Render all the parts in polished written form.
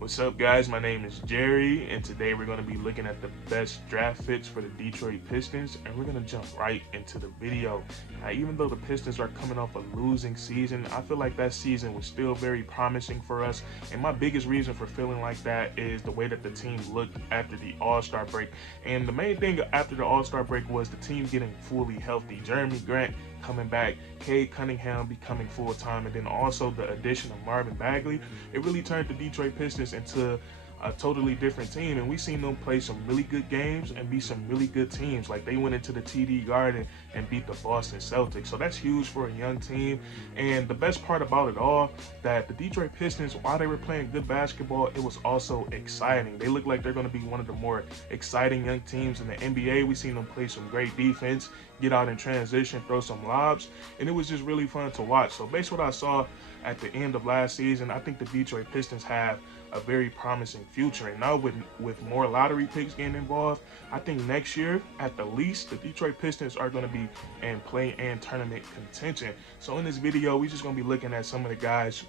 What's up, guys? My name is Jerry, and today we're going to be looking at the best draft fits for the Detroit Pistons, and we're going to jump right into the video. Now, even though the Pistons are coming off a losing season, I feel like that season was still very promising for us, and my biggest reason for feeling like that is the way that the team looked after the All-Star break. And the main thing after the All-Star break was the team getting fully healthy. Jeremy Grant coming back, Cade Cunningham becoming full-time, and then also the addition of Marvin Bagley. It really turned the Detroit Pistons into a totally different team, and we seen them play some really good games and be some really good teams. Like, they went into the TD Garden and beat the Boston Celtics, so that's huge for a young team. And the best part about it all, that the Detroit Pistons, while they were playing good basketball, it was also exciting. They look like they're going to be one of the more exciting young teams in the NBA. We seen them play some great defense, get out in transition, throw some lobs, and it was just really fun to watch. So based on what I saw at the end of last season, I think the Detroit Pistons have a very promising future. And now with more lottery picks getting involved, I think next year, at the least, the Detroit Pistons are going to be in play and tournament contention. So in this video, we're just going to be looking at some of the guys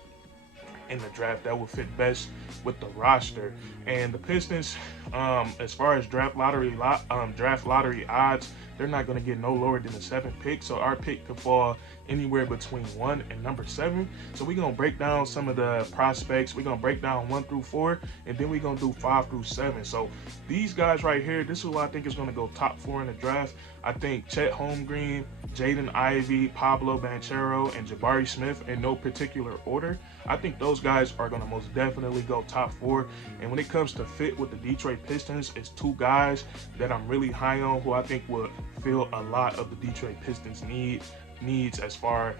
in the draft that will fit best with the roster. And the Pistons, as far as draft lottery odds, they're not going to get no lower than the 7th pick. So our pick could fall anywhere between 1 and number 7. So we're going to break down some of the prospects. We're going to break down 1 through 4, and then we're going to do 5 through 7. So these guys right here, this is what I think is going to go top 4 in the draft. I think Chet Holmgren, Jaden Ivy, Pablo Banchero, and Jabari Smith, in no particular order. I think those guys are going to most definitely go top 4. And when it comes to fit with the Detroit Pistons, it's 2 guys that I'm really high on, who I think will fill a lot of the Detroit Pistons needs as far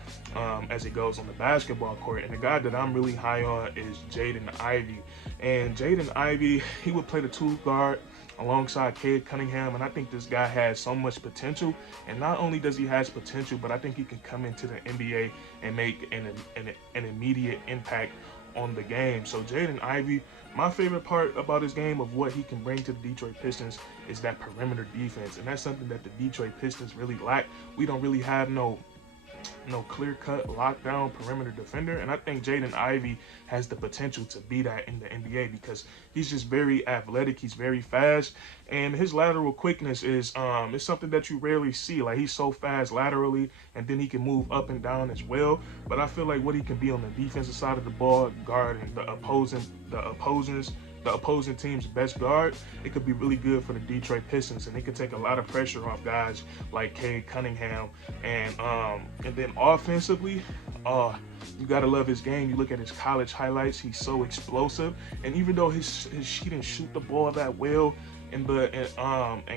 as it goes on the basketball court. And the guy that I'm really high on is Jaden Ivy. And Jaden Ivy, he would play the 2 guard alongside Cade Cunningham, and I think this guy has so much potential. And not only does he has potential, but I think he can come into the NBA and make an immediate impact on the game. So Jaden Ivy, my favorite part about his game, of what he can bring to the Detroit Pistons, is that perimeter defense, and that's something that the Detroit Pistons really lack. We don't really have no clear-cut lockdown perimeter defender, and I think Jaden Ivy has the potential to be that in the NBA, because he's just very athletic, he's very fast, and his lateral quickness is something that you rarely see. Like, he's so fast laterally, and then he can move up and down as well. But I feel like what he can be on the defensive side of the ball, guarding the opposing team's best guard, it could be really good for the Detroit Pistons, and it could take a lot of pressure off guys like Cade Cunningham. And then offensively, you gotta love his game. You look at his college highlights; he's so explosive. And even though he didn't shoot the ball that well in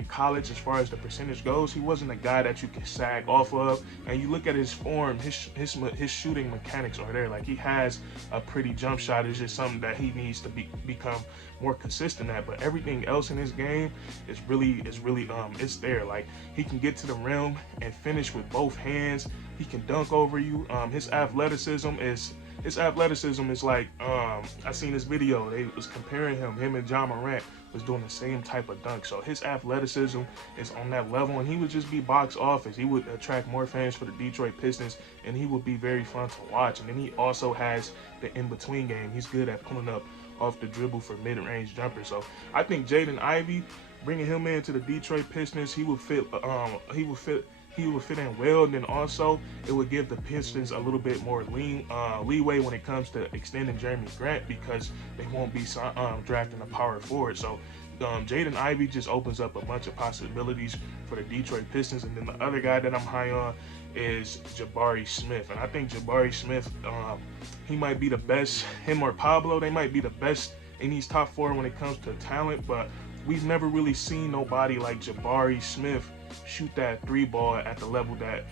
college, as far as the percentage goes, he wasn't a guy that you can sag off of. And you look at his form, his shooting mechanics are there. Like, he has a pretty jump shot. It's just something that he needs to become more consistent at. But everything else in his game is really it's there. Like, he can get to the rim and finish with both hands. He can dunk over you. His athleticism is like, I seen this video, they was comparing him and John Morant was doing the same type of dunk. So his athleticism is on that level, and he would just be box office. He would attract more fans for the Detroit Pistons, and he would be very fun to watch. And then he also has the in-between game. He's good at pulling up off the dribble for mid-range jumpers. So I think Jaden Ivy, bringing him into the Detroit Pistons, he would fit in well. And then also, it would give the Pistons a little bit more leeway when it comes to extending Jeremy Grant, because they won't be drafting a power forward. So Jaden Ivy just opens up a bunch of possibilities for the Detroit Pistons. And then the other guy that I'm high on is Jabari Smith. And I think Jabari Smith, he might be the best. Him or Pablo, they might be the best in these top 4 when it comes to talent, but we've never really seen nobody like Jabari Smith shoot that 3 ball at the level that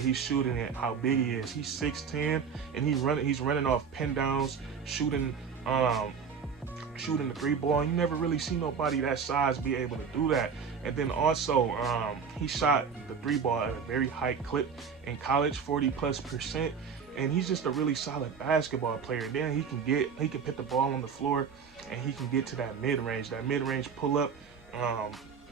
he's shooting it. How big he is. He's 6'10", and he's running off pin downs, shooting the 3 ball. And you never really see nobody that size be able to do that. And then also, he shot the 3 ball at a very high clip in college, 40+%. And he's just a really solid basketball player. Then he can put the ball on the floor, and he can get to that mid-range pull-up.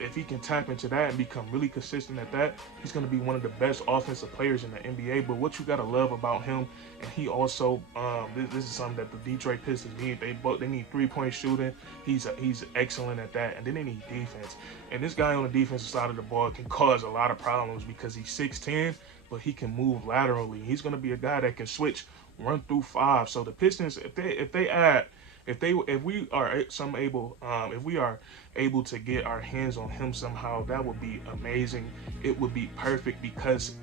if he can tap into that and become really consistent at that, he's going to be one of the best offensive players in the NBA. But what you got to love about him, and he also, this is something that the Detroit Pistons need. They need 3-point shooting. He's excellent at that, and then they need defense. And this guy on the defensive side of the ball can cause a lot of problems because he's 6'10", but he can move laterally. He's going to be a guy that can switch, run through 5. So the Pistons, if we are able to get our hands on him somehow, that would be amazing. It would be perfect because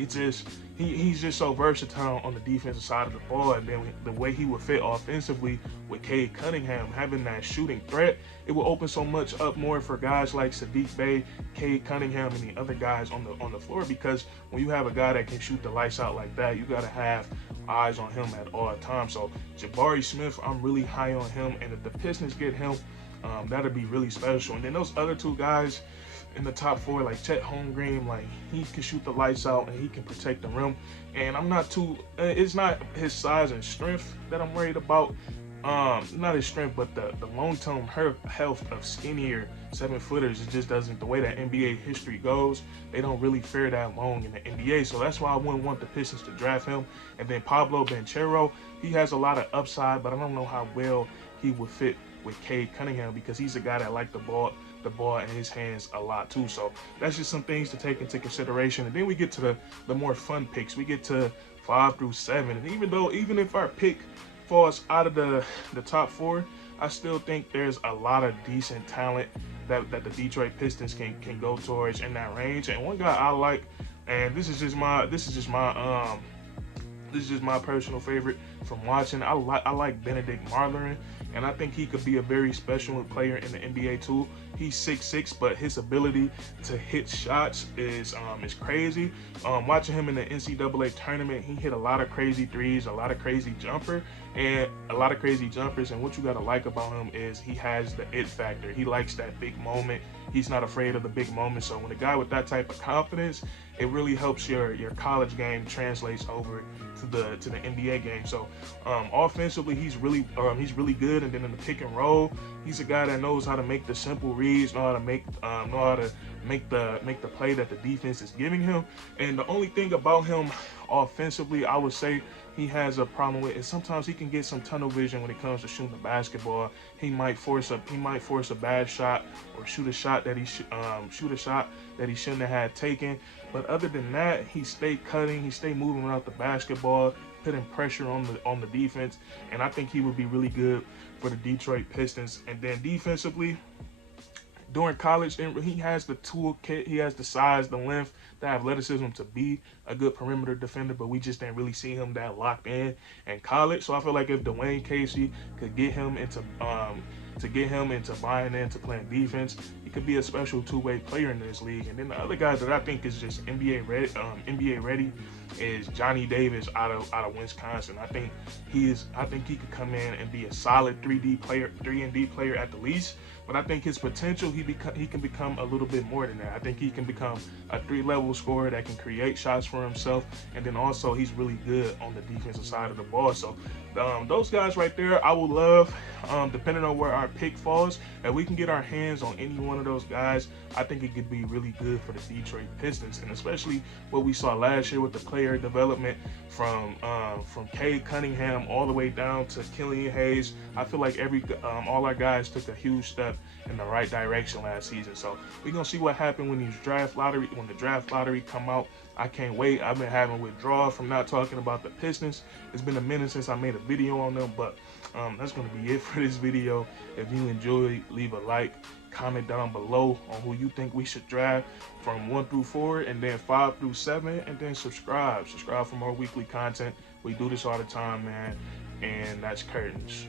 he's just so versatile on the defensive side of the ball, and then the way he would fit offensively with Cade Cunningham having that shooting threat, it will open so much up more for guys like Saddiq Bey, Cade Cunningham, and the other guys on the floor, because when you have a guy that can shoot the lights out like that, you got to have eyes on him at all times. So Jabari Smith, I'm really high on him, and if the Pistons get him, that'd be really special. And then those other two guys in the top 4, like Chet Holmgren, like he can shoot the lights out and he can protect the rim. And I'm not too, it's not his size and strength that I'm worried about. Not his strength, but the long-term health of skinnier 7-footers. It just doesn't, the way that NBA history goes, they don't really fare that long in the NBA. So that's why I wouldn't want the Pistons to draft him. And then Pablo Banchero, he has a lot of upside, but I don't know how well he would fit with Cade Cunningham, because he's a guy that likes the ball in his hands a lot too. So that's just some things to take into consideration. And then we get to the more fun picks. We get to 5 through 7. And even if our pick falls out of the top 4, I still think there's a lot of decent talent that the Detroit Pistons can go towards in that range. And one guy I like, and this is just my personal favorite from watching, I like Benedict Marlerin, and I think he could be a very special player in the NBA too. He's 6'6", but his ability to hit shots is crazy. Watching him in the NCAA tournament, he hit a lot of crazy threes, a lot of crazy jumpers, and what you gotta like about him is he has the it factor. He likes that big moment. He's not afraid of the big moment. So when a guy with that type of confidence, it really helps your college game translates over to the NBA game. So offensively, he's really good. And then in the pick and roll, he's a guy that knows how to make the simple reads, know how to make the play that the defense is giving him. And the only thing about him offensively, I would say he has a problem with is sometimes he can get some tunnel vision when it comes to shooting the basketball. He might force a bad shot, or shoot a shot that he shouldn't have had taken. But other than that, he stayed cutting, he stayed moving around the basketball, putting pressure on the defense, and I think he would be really good for the Detroit Pistons. And then defensively, during college, he has the toolkit, he has the size, the length, the athleticism to be a good perimeter defender, but we just didn't really see him that locked in college. So I feel like if Dwayne Casey could get him into buying into playing defense, he could be a special two-way player in this league. And then the other guy that I think is just NBA ready is Johnny Davis out of Wisconsin. I think he could come in and be a solid 3 and D player at the least. But I think his potential, he can become a little bit more than that. I think he can become a 3-level scorer that can create shots for himself, and then also he's really good on the defensive side of the ball. So those guys right there, I would love, depending on where our pick falls, if we can get our hands on any one of those guys, I think it could be really good for the Detroit Pistons, and especially what we saw last year with the player development from Cade Cunningham all the way down to Killian Hayes. I feel like all our guys took a huge step in the right direction last season. So we're gonna see what happened when the draft lottery come out. I can't wait. I've been having withdrawal from not talking about the Pistons. It's been a minute since I made a video on them, but that's gonna be it for this video. If you enjoyed, leave a like, comment down below on who you think we should draft from 1 through 4, and then 5 through 7, and then subscribe for more weekly content. We do this all the time, man, and that's curtains.